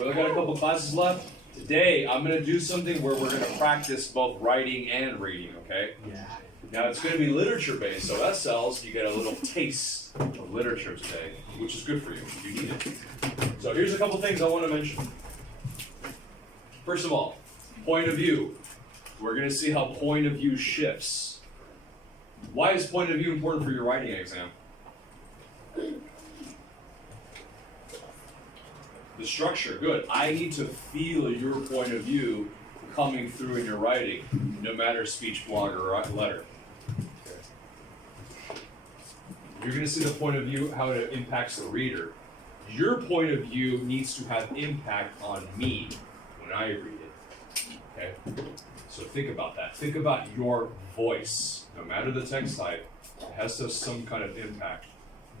We only got a couple classes left. Today, I'm going to do something where we're going to practice both writing and reading, okay? Yeah. Now, it's going to be literature-based, so SLs, you get a little taste of literature today, which is good for you. You need it. So here's a couple things I want to mention. First of all, point of view. We're going to see how point of view shifts. Why is point of view important for your writing exam? The structure, good. I need to feel your point of view coming through in your writing, no matter speech, blog, or letter. You're going to see the point of view, how it impacts the reader. Your point of view needs to have impact on me when I read it. Okay? So think about that. Think about your voice. No matter the text type, it has to have some kind of impact.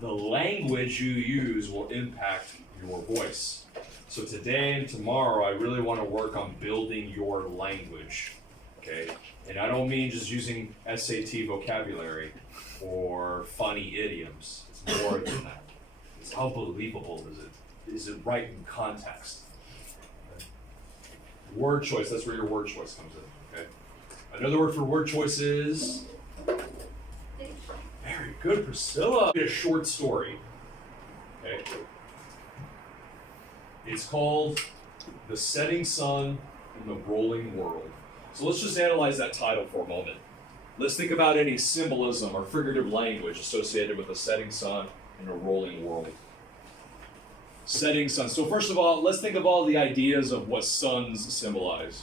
The language you use will impact your voice. So today and tomorrow, I really want to work on building your language, okay? And I don't mean just using SAT vocabulary or funny idioms. It's more than that. It's how believable is it? Is it right in context? Okay? Word choice, that's where your word choice comes in, okay? Another word for word choice is... Very good, Priscilla. A short story, okay? It's called The Setting Sun in the Rolling World. So let's just analyze that title for a moment. Let's think about any symbolism or figurative language associated with a setting sun in a rolling world. Setting sun. So first of all, let's think of all the ideas of what suns symbolize.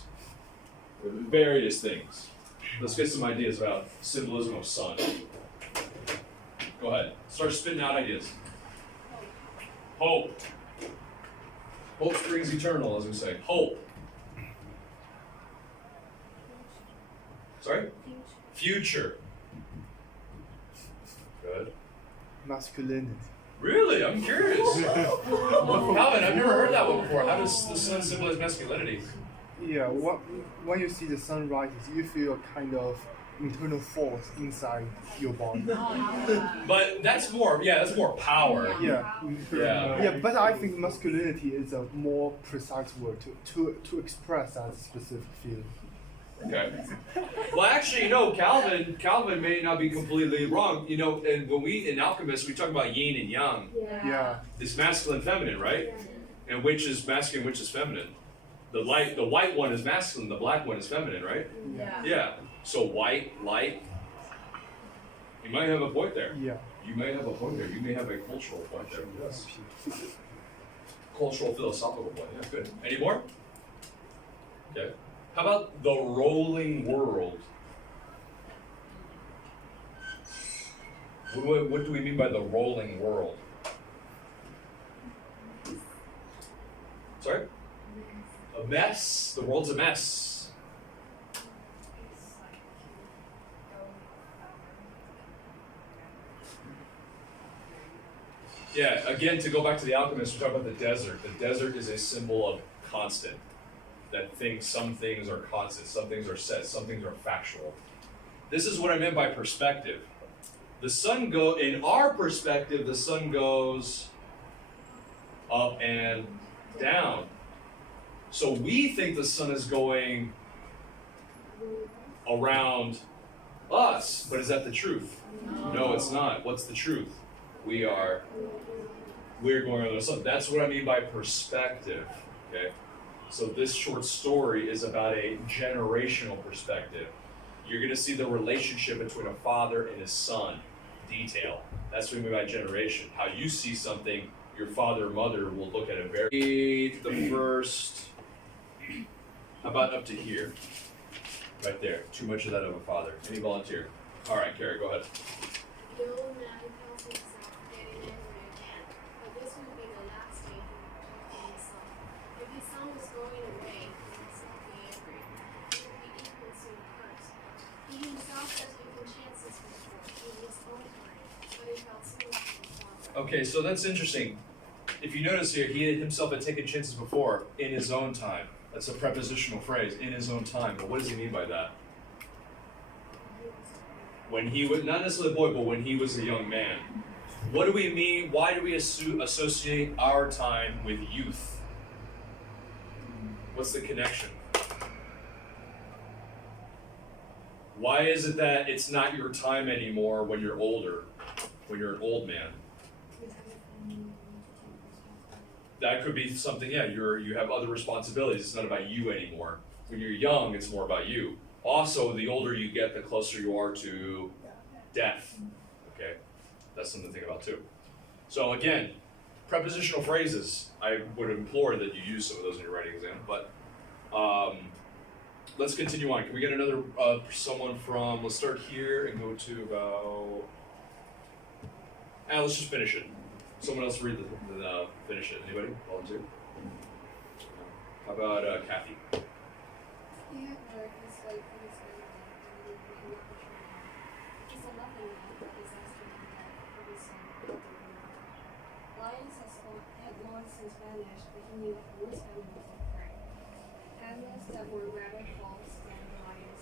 Various things. Let's get some ideas about symbolism of sun. Go ahead. Start spitting out ideas. Hope. Hope springs eternal, as we say. Hope. Sorry? Future. Good. Masculinity. Really? I'm curious. Calvin, I've never heard that one before. How does the sun symbolize masculinity? Yeah, when you see the sun rises, you feel a kind of internal force inside your body. But that's more power. Yeah, but I think masculinity is a more precise word to express that specific feeling. Okay. Well, actually, Calvin may not be completely wrong. And when we in Alchemist we talk about yin and yang. Yeah. It's masculine, feminine, right? And which is masculine, which is feminine. The white one is masculine, the black one is feminine, right? Yeah. So white, light. You might have a point there. Yeah. You may have a point there. You may have a cultural point there. Yes. Cultural, philosophical point. Yeah, good. Any more? Okay. How about the rolling world? What do we mean by the rolling world? Sorry? A mess. The world's a mess. Yeah, again, to go back to the Alchemist, we talk about the desert. The desert is a symbol of constant. That some things are constant, some things are set, some things are factual. This is what I meant by perspective. In our perspective, the sun goes up and down. So we think the sun is going around us, but is that the truth? No, it's not. What's the truth? We're going around the sun. That's what I mean by perspective, okay? So this short story is about a generational perspective. You're going to see the relationship between a father and his son, detail. That's what we mean by generation. How you see something, your father or mother will look at it very... The first... How about up to here? Right there. Too much of that of a father. Any volunteer? All right, Carrie, go ahead. The old man tells himself getting angry again, but this would be the last day he would talk to himself. If his son was going away, he must not be angry. He would be equal to a curse. He himself had taken chances before in his own time, but he felt sorry for his father. Okay, so that's interesting. If you notice here, he himself had taken chances before in his own time. That's a prepositional phrase, in his own time. But what does he mean by that? When he was, not necessarily a boy, but when he was a young man. What do we mean? Why do we associate our time with youth? What's the connection? Why is it that it's not your time anymore when you're older, when you're an old man? That could be something, yeah, you have other responsibilities. It's not about you anymore. When you're young, it's more about you. Also, the older you get, the closer you are to death. Okay? That's something to think about too. So again, prepositional phrases, I would implore that you use some of those in your writing exam, but let's continue on. Can we get another someone from, let's start here and go to about, let's just finish it. Someone else read the finish it. Anybody? Volunteer? How about Kathy? He had work his life for his family and would bring the opportunity. He saw nothing wrong with his asking him back for his son. Lions had long since vanished, but he knew whose family was afraid. Animals that were rather false than lions,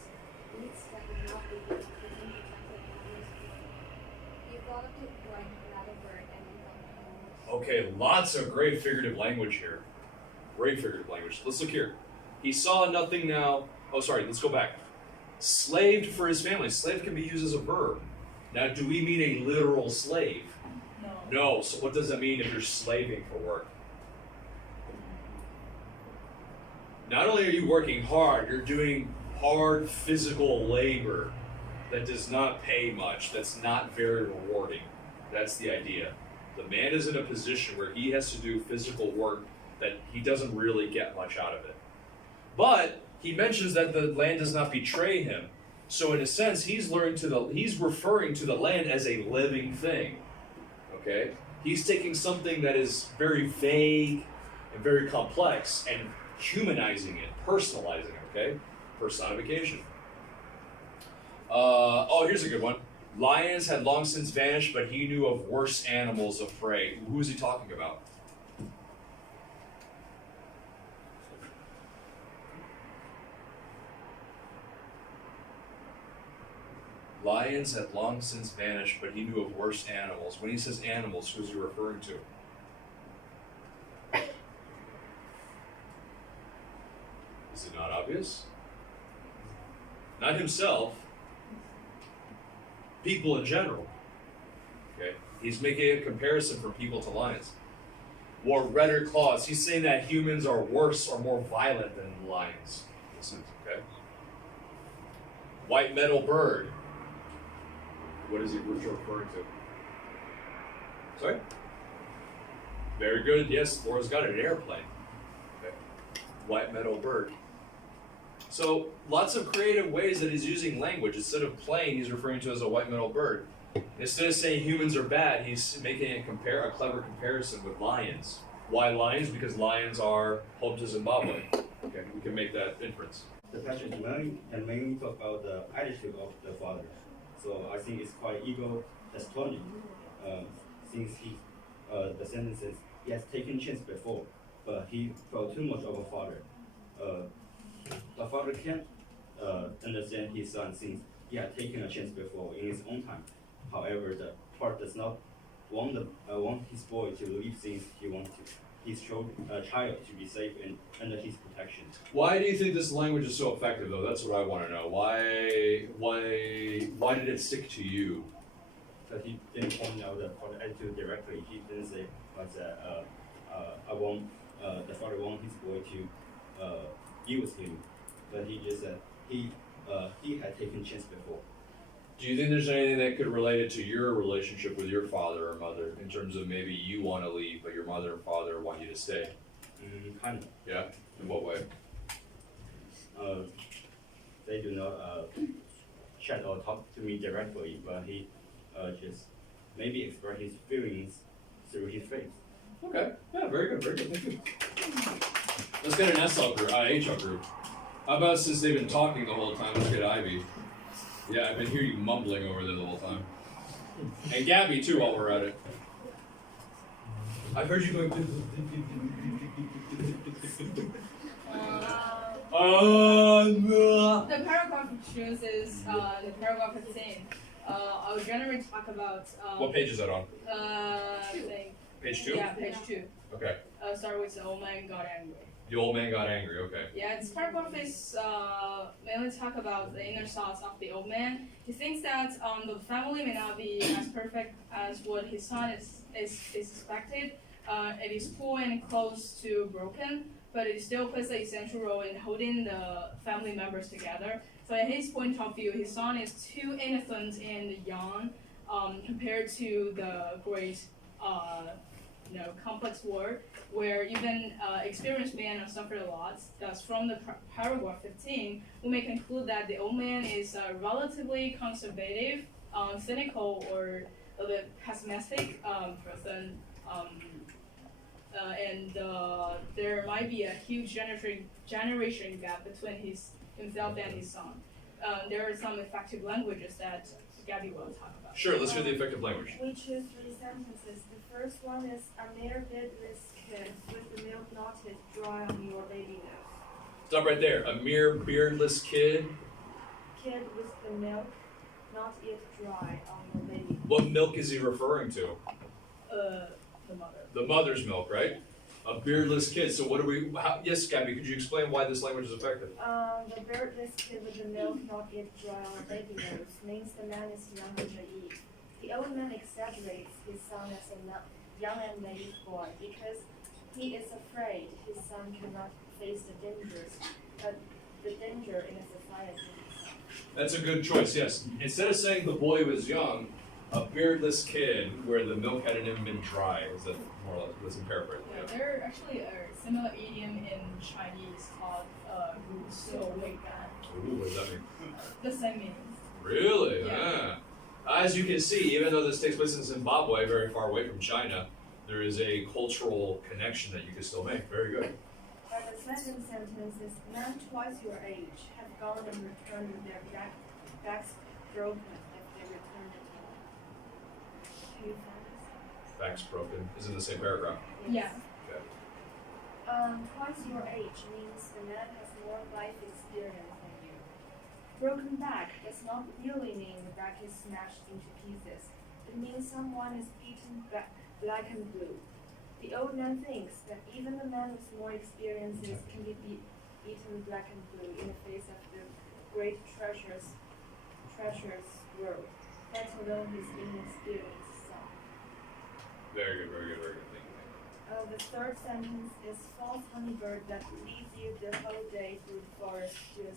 meats that would not be able to protected animals. He thought of it like not a bird and he thought of animals. Okay, lots of great figurative language here. Great figurative language. Let's look here. He saw nothing now. Oh, sorry, let's go back. Slaved for his family. Slave can be used as a verb. Now, do we mean a literal slave? No. So what does that mean if you're slaving for work? Not only are you working hard, you're doing hard physical labor that does not pay much, that's not very rewarding. That's the idea. The man is in a position where he has to do physical work that he doesn't really get much out of it. But he mentions that the land does not betray him. So in a sense, he's referring to the land as a living thing. Okay? He's taking something that is very vague and very complex and humanizing it, personalizing it, okay? Personification. Here's a good one. Lions had long since vanished, but he knew of worse animals of prey. Who is he talking about? Lions had long since vanished, but he knew of worse animals. When he says animals, who is he referring to? Is it not obvious? Not himself. People in general. Okay? He's making a comparison from people to lions. Wore redder claws. He's saying that humans are worse or more violent than lions. Okay? White metal bird. What is he referring to? Sorry? Very good. Yes, Laura's got it. An airplane. Okay. White metal bird. So lots of creative ways that he's using language. Instead of plane, he's referring to it as a white metal bird. Instead of saying humans are bad, he's making a clever comparison with lions. Why lions? Because lions are home to Zimbabwe. Okay, we can make that inference. The passage mainly talk about the attitude of the father. So I think it's quite ego-astronomy, since the sentences, he has taken chance before, but he felt too much of a father. The father can't understand his son since he had taken a chance before in his own time. However, the father does not want his boy to leave since he wants his child to be safe and under his protection. Why do you think this language is so effective, though? That's what I want to know. Why did it stick to you? But he didn't point out the father attitude directly. He didn't say, the father wants his boy to use him. But he just said he had taken chance before. Do you think there's anything that could relate it to your relationship with your father or mother in terms of maybe you want to leave, but your mother and father want you to stay? Kind of. Yeah? In what way? They do not chat or talk to me directly, but he just maybe express his feelings through his face. Okay. Yeah, very good, very good. Thank you. Let's get an SL group, HL group. How about since they've been talking the whole time, let's get Ivy. Yeah, I've been hearing you mumbling over there the whole time. And Gabby, too, while we're at it. I've heard you going... The paragraph chooses the paragraph 15. I'll generally talk about. What page is that on? I think. Page 2? Yeah, page 2. Okay. start with the old man got angry. The old man got angry. Okay. Yeah, this paragraph is mainly talk about the inner thoughts of the old man. He thinks that the family may not be as perfect as what his son is expected. It is poor and close to broken, but it still plays an essential role in holding the family members together. So in his point of view, his son is too innocent and young compared to the great complex world where even experienced men are suffered a lot. Thus, from the paragraph 15, we may conclude that the old man is a relatively conservative, cynical, or a bit pessimistic person. And there might be a huge generation gap between himself and his son. There are some effective languages that Gabby will talk about. Sure. Let's hear the effective language. We choose 3 sentences. The first one is a mere beardless kid with the milk not yet dry on your baby nose. Stop right there. A mere beardless kid. Kid with the milk not yet dry on your baby nose. What milk is he referring to? The mother. The mother's milk, right? A beardless kid. So what do we? Yes, Gabby. Could you explain why this language is effective? The beardless kid with the milk not yet dry on your baby nose means the man is younger than Eve. The old man exaggerates his son as a young and naive boy because he is afraid his son cannot face the dangers in a society. That's a good choice. Yes. Instead of saying the boy was young, a beardless kid where the milk hadn't even been dry. Is that more or less? Let's paraphrase. Yeah, there are actually a similar idiom in Chinese called 如所未干. Ooh, what does that mean? The same meaning. Really? Yeah. As you can see, even though this takes place in Zimbabwe, very far away from China, there is a cultural connection that you can still make. Very good. But the second sentence is, men twice your age have gone and returned with their backs broken if they returned at all. Can you find this? Facts broken. Is in the same paragraph. Yeah. Okay. Twice your age means the man has more life experience than you. Broken back does not really mean the back is smashed into pieces. It means someone is beaten black and blue. The old man thinks that even the man with more experiences can be beaten black and blue in the face of the great treasures world, let alone his inexperienced son. Very good. Very good. Very good. Thank you. The third sentence is false honeybird that leads you the whole day through the forest to a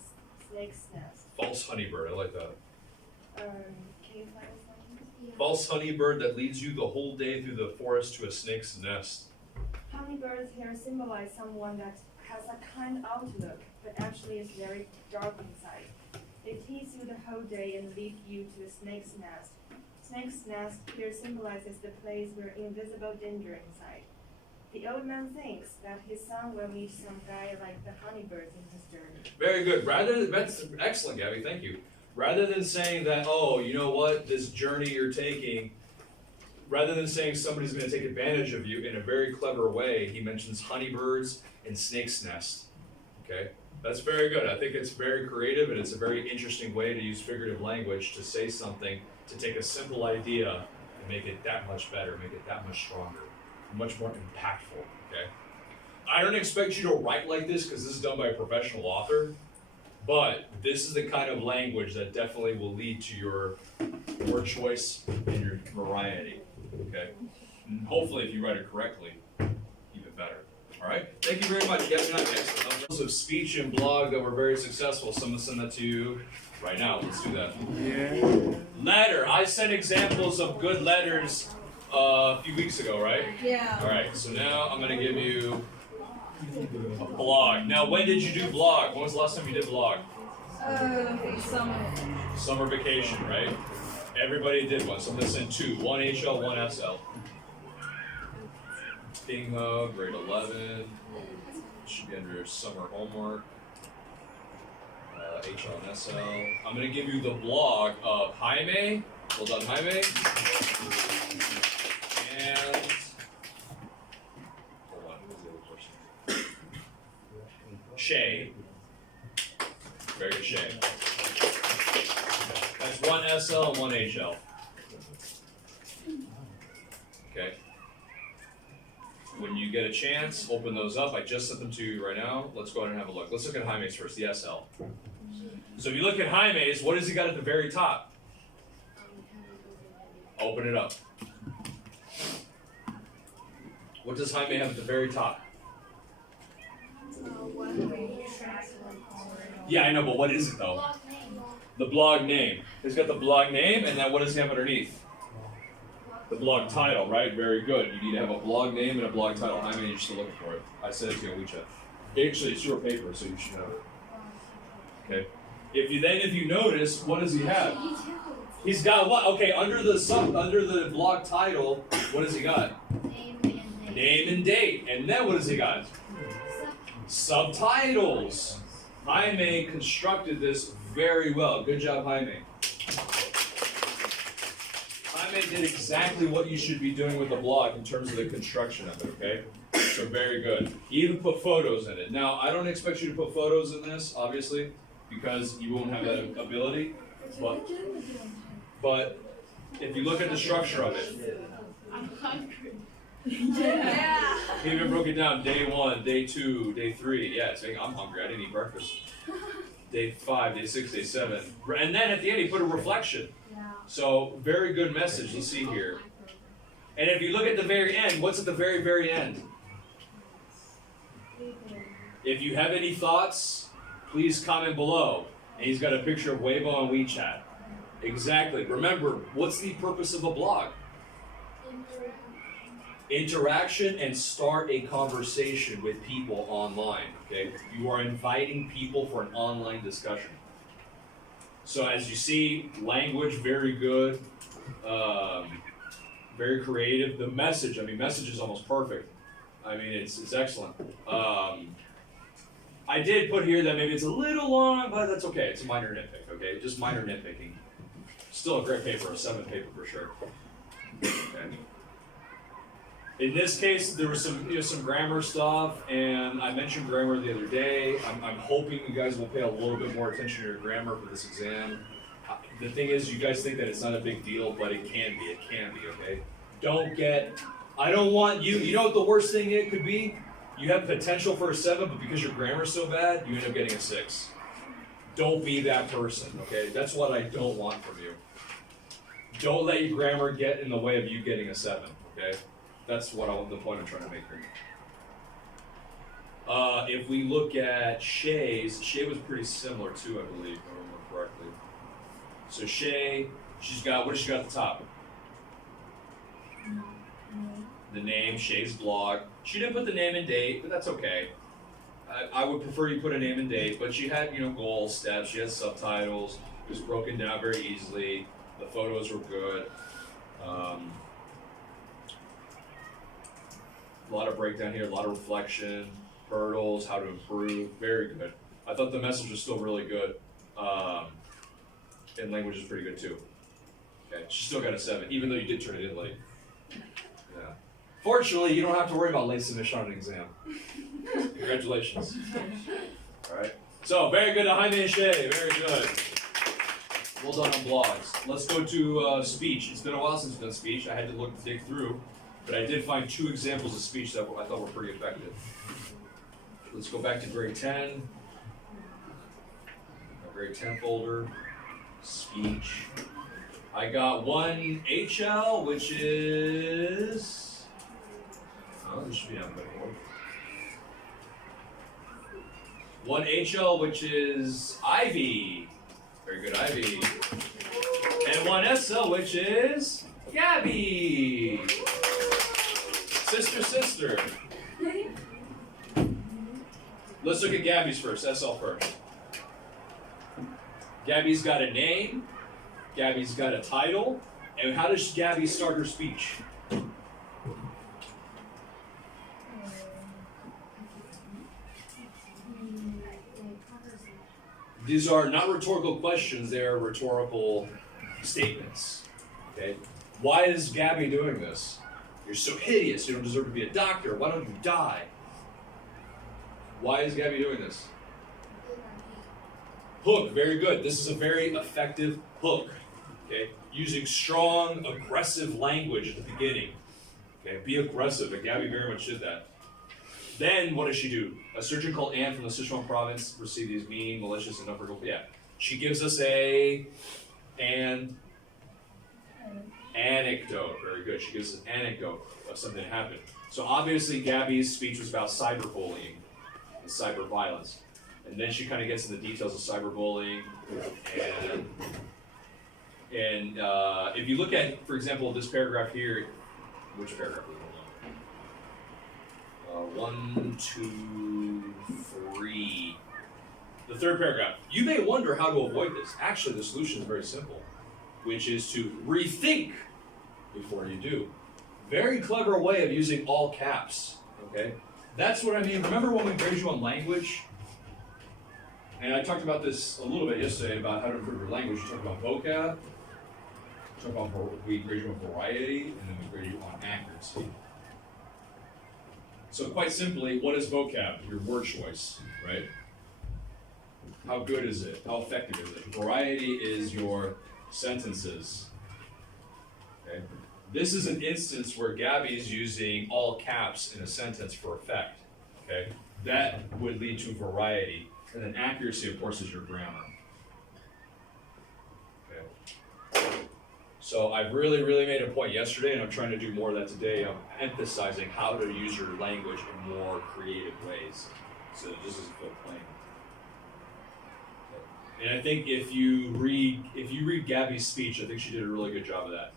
snake's nest. False honeybird. I like that. Can you find this sentence? Yeah. False honeybird that leads you the whole day through the forest to a snake's nest. Honeybirds here symbolize someone that has a kind outlook, but actually is very dark inside. They tease you the whole day and lead you to a snake's nest. Snake's nest here symbolizes the place where invisible danger inside. The old man thinks that his son will meet some guy like the honeybirds in his journey. Very good. That's excellent, Gabby. Thank you. Rather than saying that, oh, you know what, this journey you're taking, rather than saying somebody's going to take advantage of you in a very clever way, he mentions honeybirds and snake's nest. Okay? That's very good. I think it's very creative and it's a very interesting way to use figurative language to say something, to take a simple idea and make it that much better, make it that much stronger, much more impactful. Okay? I don't expect you to write like this because this is done by a professional author, but this is the kind of language that definitely will lead to your choice and your variety. Okay? And hopefully, if you write it correctly, even better. All right? Thank you very much. Gabby and I, excellent. Those of speech and blog that were very successful. Someone send that to you right now. Let's do that. Yeah. Letter. I sent examples of good letters a few weeks ago, right? Yeah. All right. So now I'm going to give you a blog. Now, when did you do blog? When was the last time you did blog? Summer. Summer vacation, right? Everybody did one. So I'm going to send 2. 1 HL, 1 SL. Bingo, grade 11. Should be under summer homework. HL and SL. I'm going to give you the blog of Jaime. Well done, Jaime. And hold on, who was the other person? Shay. Very good, Shay. That's 1 SL and 1 HL. Okay. when you get a chance, open those up. I just sent them to you right now. Let's go ahead and have a look. Let's look at Jaime's first, the SL. So if you look at Jaime's, what has he got at the very top? Open it up. What does Jaime have at the very top? Yeah, I know, but what is it though? The blog name. He's got the blog name, and then what does he have underneath? The blog title, right? Very good. You need to have a blog name and a blog title. Jaime, you're still looking for it. I sent it to you on WeChat. Actually, it's your paper, so you should have it. Okay. If you notice, what does he have? He's got what? Okay, under the blog title, what does he got? Name and date. And then what has he got? Subtitles. Jaime constructed this very well. Good job, Jaime. Jaime did exactly what you should be doing with a blog in terms of the construction of it, okay? So very good. He even put photos in it. Now, I don't expect you to put photos in this, obviously, because you won't have that ability. But if you look at the structure of it, I'm hungry. Yeah. he even broke it down. Day 1, day 2, day 3. Yeah, saying I'm hungry. I didn't eat breakfast. Day 5, day 6, day 7. And then at the end, he put a reflection. So very good message. Let's see here. And if you look at the very end, what's at the very, very end? If you have any thoughts, please comment below. And he's got a picture of Weibo on WeChat. Exactly. Remember, what's the purpose of a blog? Interaction and start a conversation with people online, okay? You are inviting people for an online discussion. So as you see, language, very good, very creative. The message, message is almost perfect. It's excellent. I did put here that maybe it's a little long, but that's okay. It's a minor nitpick, okay? Just minor nitpicking. Still a great paper, a 7 paper for sure. Okay. In this case, there was some grammar stuff, and I mentioned grammar the other day. I'm hoping you guys will pay a little bit more attention to your grammar for this exam. The thing is, you guys think that it's not a big deal, but it can be. It can be, okay? I don't want you. You know what the worst thing it could be? You have potential for a 7, but because your grammar's so bad, you end up getting a 6. Don't be that person, okay? That's what I don't want from you. Don't let your grammar get in the way of you getting a 7, okay? That's the point I'm trying to make here. If we look at Shay's, Shay was pretty similar too, I believe, if I remember correctly. So Shay, what does she got at the top? The name, Shay's blog. She didn't put the name and date, but that's okay. I would prefer you put a name and date, but she had, goals, steps, she had subtitles, it was broken down very easily, the photos were good. A lot of breakdown here, a lot of reflection, hurdles, how to improve, very good. I thought the message was still really good, and language is pretty good too. Okay, she still got a 7, even though you did turn it in late. Yeah. Fortunately, you don't have to worry about late submission on an exam. Congratulations. All right. So very good to Jaime and Shay, very good. Well done on blogs. Let's go to speech. It's been a while since we've done speech. I had to dig through. But I did find 2 examples of speech that I thought were pretty effective. Let's go back to grade 10. Our grade 10 folder. Speech. I got 1 HL, which is... Oh, this should be alphabetical. 1 HL, which is Ivy. Very good, Ivy. And 1 SL, which is Gabby. Sister. Let's look at Gabby's first, SL first. Gabby's got a name, Gabby's got a title, and how does Gabby start her speech? These are not rhetorical questions, they are rhetorical statements. Okay? Why is Gabby doing this? You're so hideous, you don't deserve to be a doctor, why don't you die? Why is Gabby doing this? Hook, very good. This is a very effective hook. Okay? Using strong, aggressive language at the beginning. Okay, be aggressive, and Gabby very much did that. Then what does she do? A surgeon called Anne from the Sichuan province received these mean, malicious, and unforgivable. Yeah, she gives us an anecdote. Very good. She gives us an anecdote of something that happened. So obviously Gabby's speech was about cyberbullying and cyber violence. And then she kind of gets into the details of cyberbullying. And if you look at, for example, this paragraph here, which paragraph is it? Hold on. 1, 2, 3. The third paragraph. You may wonder how to avoid this. Actually, the solution is very simple, which is to rethink before you do. Very clever way of using all caps, okay? That's what I mean. Remember when we graded you on language? And I talked about this a little bit yesterday about how to improve your language. We talked about vocab, we graded you on variety, and then we graded you on accuracy. So quite simply, what is vocab? Your word choice, right? How good is it? How effective is it? Variety is your sentences. Okay. This is an instance where Gabby is using all caps in a sentence for effect. Okay. That would lead to variety. And then accuracy, of course, is your grammar. Okay. So I really made a point yesterday, and I'm trying to do more of that today, of emphasizing how to use your language in more creative ways. So this is a good plan. And I think if you read Gabby's speech, I think she did a really good job of that.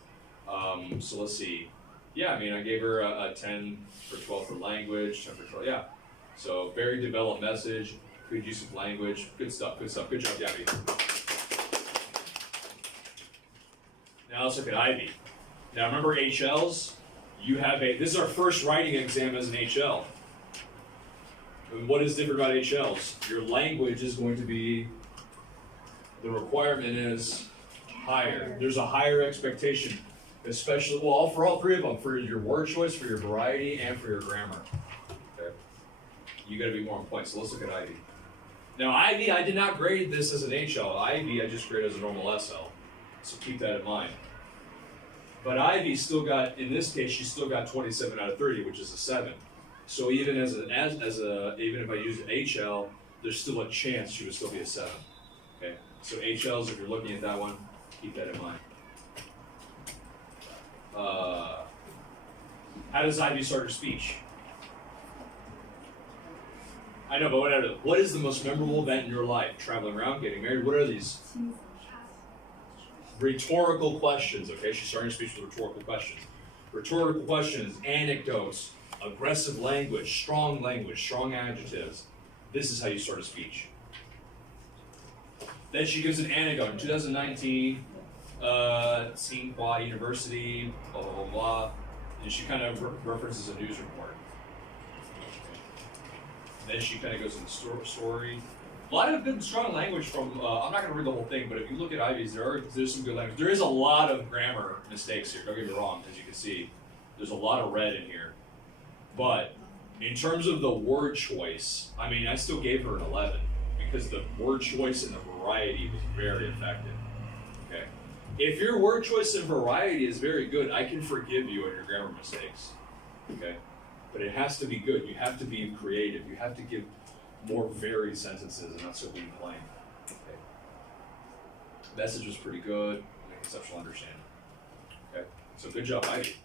So let's see. Yeah, I mean, I gave her a 10 for 12 for language, 10 for 12, yeah. So very developed message, good use of language, good stuff. Good job, Gabby. Now let's look at Ivy. Now remember HLs? This is our first writing exam as an HL. And what is different about HLs? Your language is going to be, the requirement is higher. There's a higher expectation, especially, well, for all three of them, for your word choice, for your variety, and for your grammar. Okay? You gotta be more on point, so let's look at Ivy. Now Ivy, I did not grade this as an HL. Ivy, I just graded as a normal SL. So keep that in mind. But Ivy still got, in this case, she still got 27 out of 30, which is a 7. So even even if I use an HL, there's still a chance she would still be a 7. Okay. So HLs, if you're looking at that one, keep that in mind. How does Ivy start her speech? I know, but whatever. What is the most memorable event in your life? Traveling around, getting married? What are these? Rhetorical questions, okay? She's starting her speech with rhetorical questions. Rhetorical questions, anecdotes, aggressive language, strong adjectives. This is how you start a speech. Then she gives an anecdote. In 2019, Tsinghua University, blah, blah, blah, blah. And she kind of references a news report. Then she kind of goes into the story. A lot of good, strong language from, I'm not going to read the whole thing, but if you look at Ivy's, there's some good language. There is a lot of grammar mistakes here, don't get me wrong, as you can see. There's a lot of red in here. But in terms of the word choice, I mean, I still gave her an 11 because the word choice and the variety was very effective. Okay. If your word choice and variety is very good, I can forgive you on your grammar mistakes. Okay. But it has to be good. You have to be creative. You have to give more varied sentences and not so being plain. Okay. Message was pretty good. Conceptual understanding. Okay. So good job, Ivy.